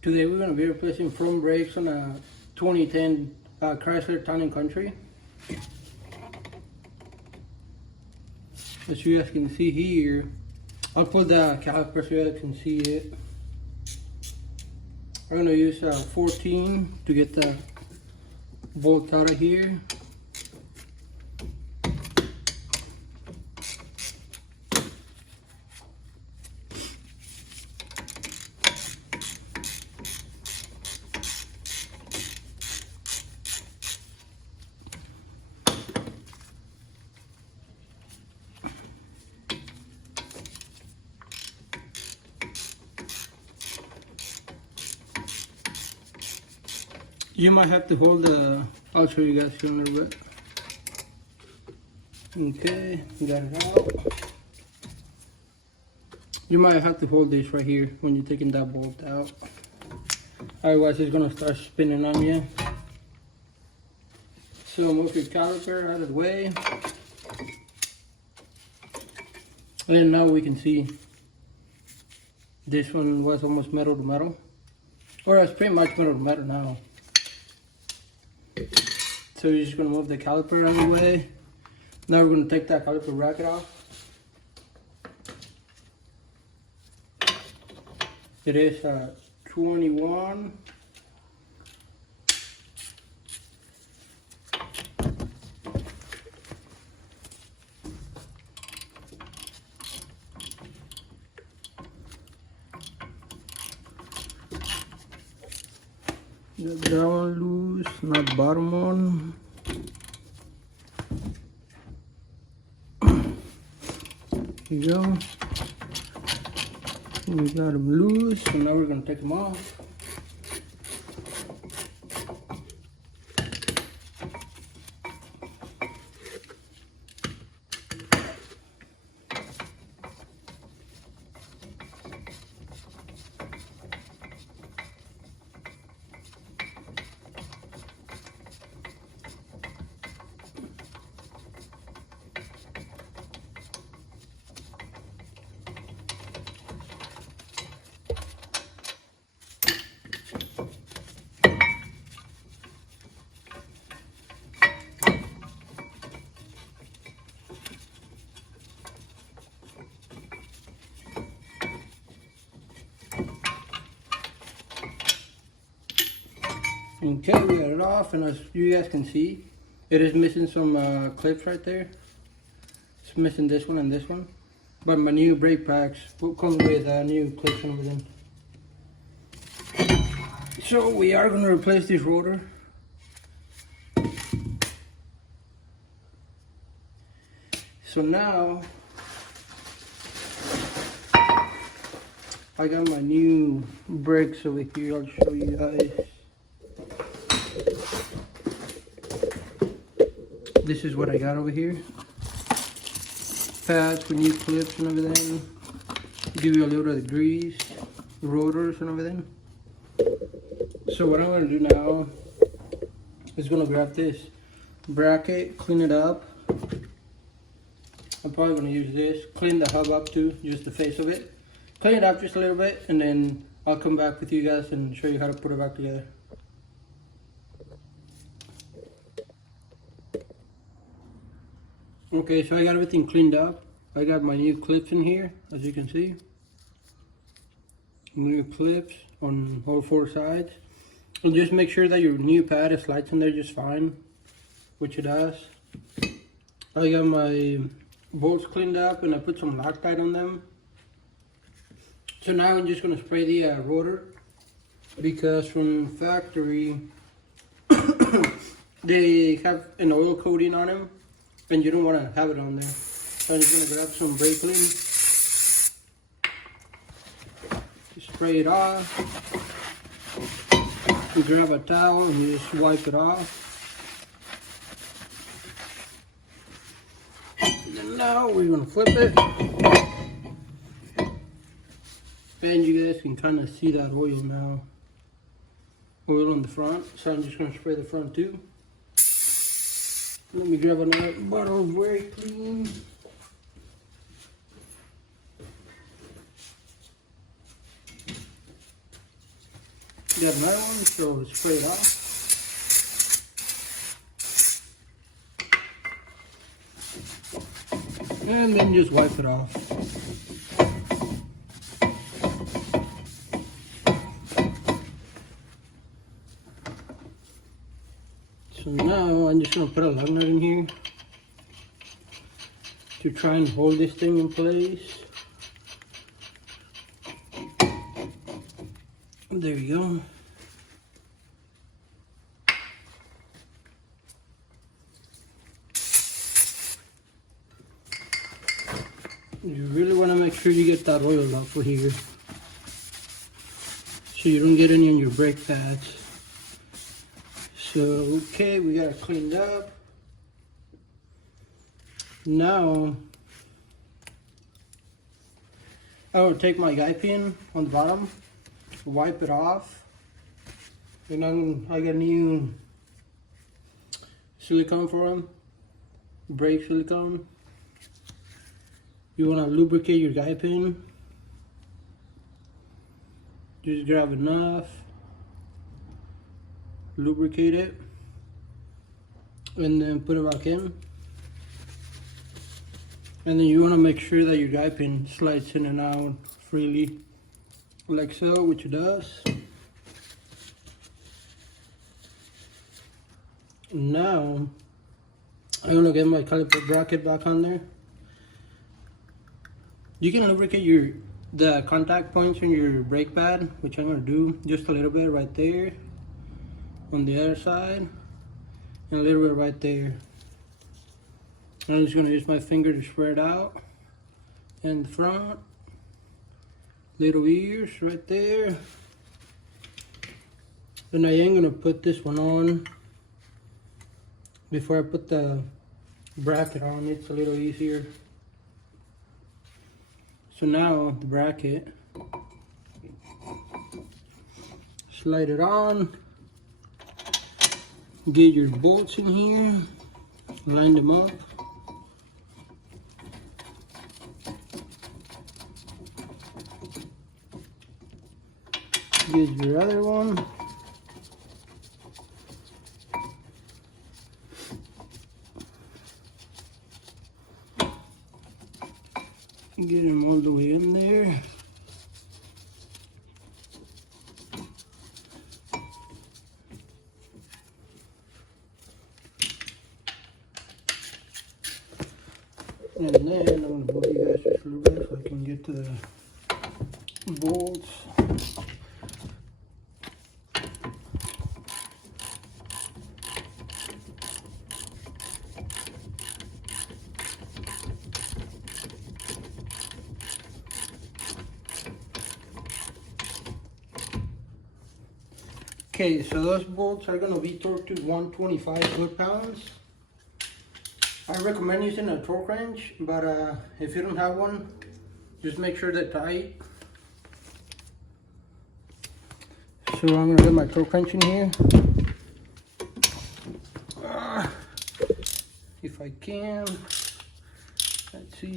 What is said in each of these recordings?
Today we're going to be replacing front brakes on a 2010 Chrysler Town & Country. As you guys can see here, I'll put the caliper so you guys can see it. I'm going to use 14 to get the bolt out of here. You might have to hold the, I'll show you guys here in a little bit. Okay, got it out. You might have to hold this right here when you're taking that bolt out. Otherwise it's gonna start spinning on you. So move your caliper out of the way. And now we can see this one was almost metal to metal. Or it's pretty much metal to metal now. So you're just going to move the caliper out of the way. Now we're going to take that caliper bracket off. It is 21. Get that one loose, not bottom one. Here you go. We got them loose, so now we're gonna take them off. Okay, we got it off, and as you guys can see, it is missing some clips right there. It's missing this one and this one. But my new brake packs will come with new clips and everything. So we are going to replace this rotor. So now, I got my new brakes over here. I'll show you guys. This is what I got over here. Pads with new clips and everything. Give you a little of the grease, rotors and everything. So what I'm gonna do now is gonna grab this bracket, clean it up. I'm probably gonna use this, clean the hub up too, just the face of it. Clean it up just a little bit, and then I'll come back with you guys and show you how to put it back together. Okay, so I got everything cleaned up. I got my new clips in here, as you can see. New clips on all four sides. And just make sure that your new pad slides in there just fine, which it does. I got my bolts cleaned up and I put some Loctite on them. So now I'm just gonna spray the rotor, because from factory, they have an oil coating on them. And you don't want to have it on there. So I'm just going to grab some brake clean. Spray it off. You grab a towel and you just wipe it off. And then now we're going to flip it. And you guys can kind of see that oil now. Oil on the front. So I'm just going to spray the front too. Let me grab another bottle of brake clean. Got another one, so spray it off. And then just wipe it off. So now I'm just gonna put a lug nut in here to try and hold this thing in place. There you go. You really want to make sure you get that oil off of here so you don't get any on your brake pads. So, okay, we got it cleaned up. Now, I will take my guide pin on the bottom, wipe it off, and I got new silicone for them, brake silicone. You want to lubricate your guide pin. Just grab enough, lubricate it, and then put it back in. And then you want to make sure that your guide pin slides in and out freely, like so, which it does. Now, I'm going to get my caliper bracket back on there. You can lubricate the contact points on your brake pad, which I'm going to do just a little bit right there on the other side, and a little bit right there. I'm just going to use my finger to spread out. And the front, little ears right there. And I am going to put this one on before I put the bracket on. It's a little easier. So now the bracket, slide it on, get your bolts in here, line them up. Get your other one. Get them all the way in there. And then I'm going to move you guys just a little bit so I can get to the bolts. Okay, so those bolts are going to be torqued to 125 foot-pounds. I recommend using a torque wrench, but if you don't have one, just make sure they're tight. So I'm going to get my torque wrench in here. If I can. Let's see.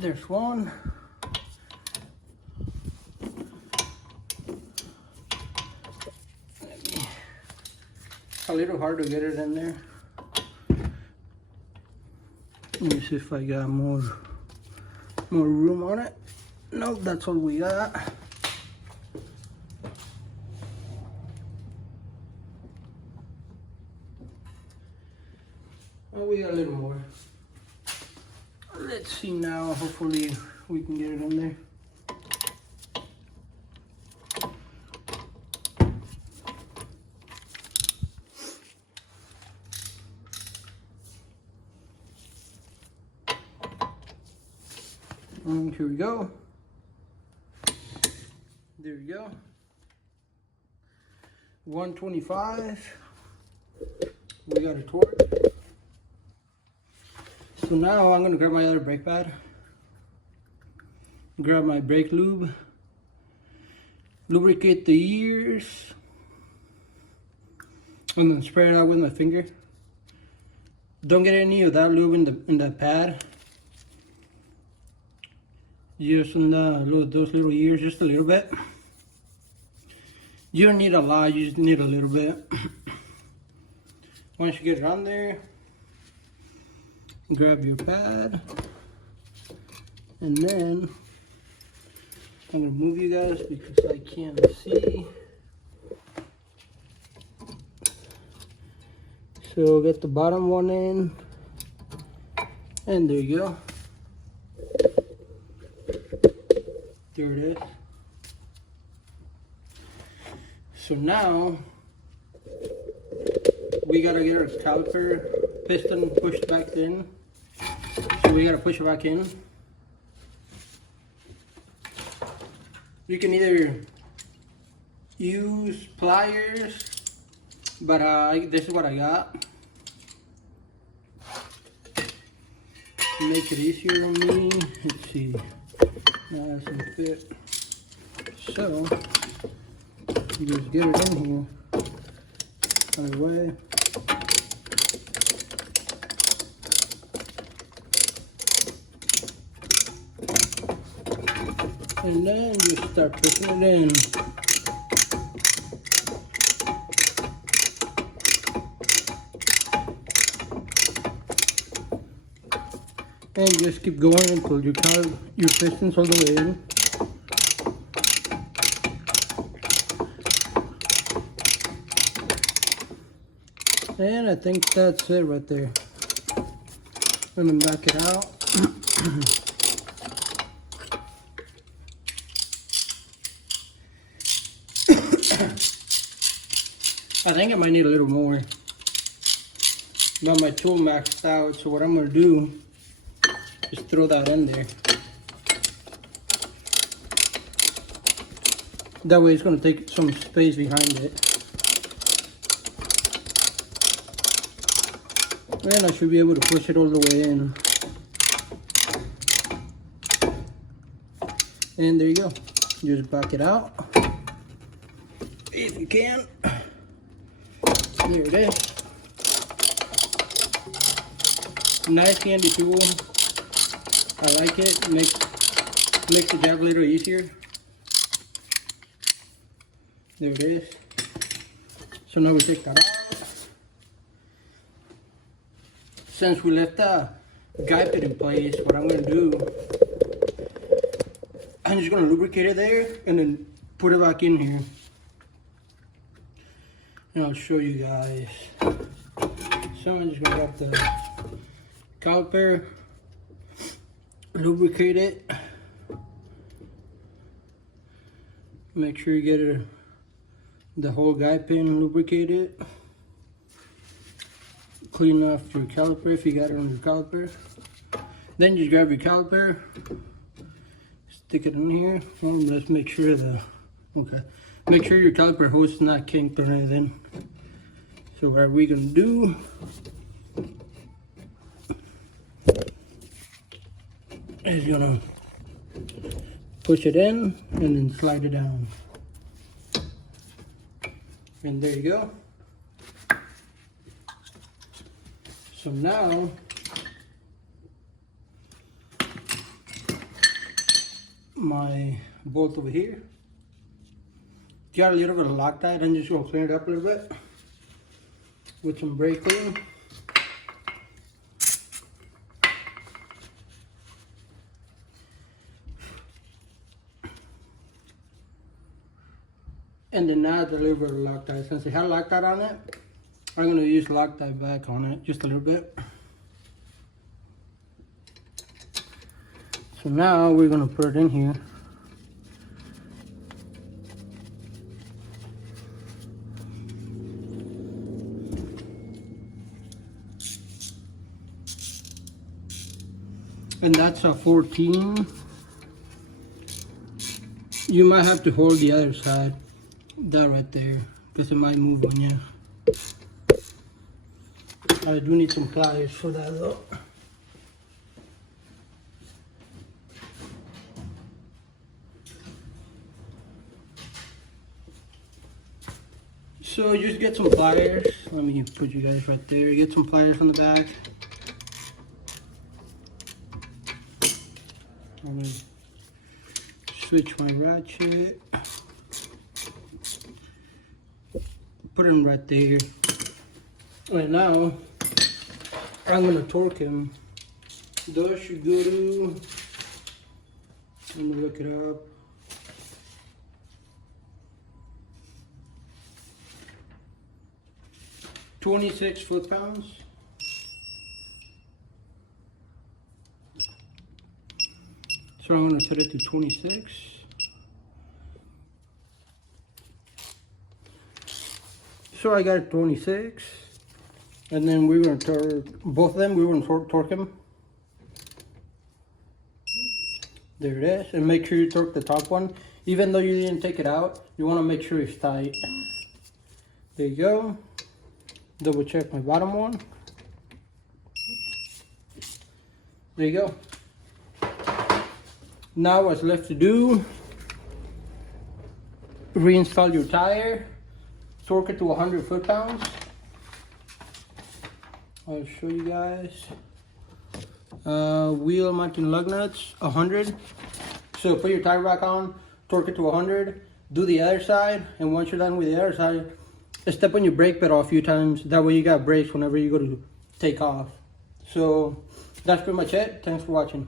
There's one. A little hard to get it in there. Let me see if I got more room on it. Nope, that's all we got. Oh, we got a little more. Let's see now, hopefully we can get it in there. And here we go. There we go. 125. We got a torque. So now I'm going to grab my other brake pad, grab my brake lube, lubricate the ears, and then spray it out with my finger. Don't get any of that lube in the pad. Just in those little ears, just a little bit. You don't need a lot, you just need a little bit. Once you get it on there, grab your pad, and then I'm gonna move you guys because I can't see. So get the bottom one in, and there you go. There it is. So now we gotta get our caliper piston pushed back in. So we gotta push it back in. You can either use pliers, but this is what I got. Make it easier on me. Let's see. That doesn't fit. So you just get it in here. Out of the way. And then you start pushing it in. And just keep going until your piston's all the way in. And I think that's it right there. Let me back it out. I think I might need a little more. But my tool maxed out, so what I'm gonna do is throw that in there. That way it's gonna take some space behind it. And I should be able to push it all the way in. And there you go. Just back it out. If you can. There it is. Nice handy tool. I like it. Makes the job a little easier. There it is. So now we take that out. Since we left the guide pit in place, what I'm going to do, I'm just going to lubricate it there and then put it back in here. And I'll show you guys. So I'm just going to grab the caliper, lubricate it. Make sure you get the whole guide pin lubricated. Clean off your caliper if you got it on your caliper. Then just grab your caliper, stick it in here. Let's make sure make sure your caliper hose is not kinked or anything. So what are we gonna do? Is gonna push it in and then slide it down. And there you go. So now, my bolt over here, got a little bit of Loctite. I'm just going to clean it up a little bit with some brake clean. And then now a little bit of Loctite. Since it had Loctite on it, I'm going to use Loctite back on it just a little bit. So now we're going to put it in here. And that's a 14. You might have to hold the other side, that right there, because it might move on you. I do need some pliers for that though. So just get some pliers. Let me put you guys right there. Get some pliers on the back. I'm gonna switch my ratchet. Put him right there. And now I'm gonna torque him. Those should go to, let me look it up. .26 foot-pounds. So I'm gonna set it to 26. So I got 26. And then we're gonna torque, both of them, we're gonna torque them. There it is. And make sure you torque the top one. Even though you didn't take it out, you wanna make sure it's tight. There you go. Double check my bottom one. There you go. Now what's left to do, reinstall your tire, torque it to 100 foot-pounds. I'll show you guys. Wheel mounting lug nuts, 100. So put your tire back on, torque it to 100, do the other side, and once you're done with the other side, step on your brake pedal a few times. That way you got brakes whenever you go to take off. So that's pretty much it. Thanks for watching.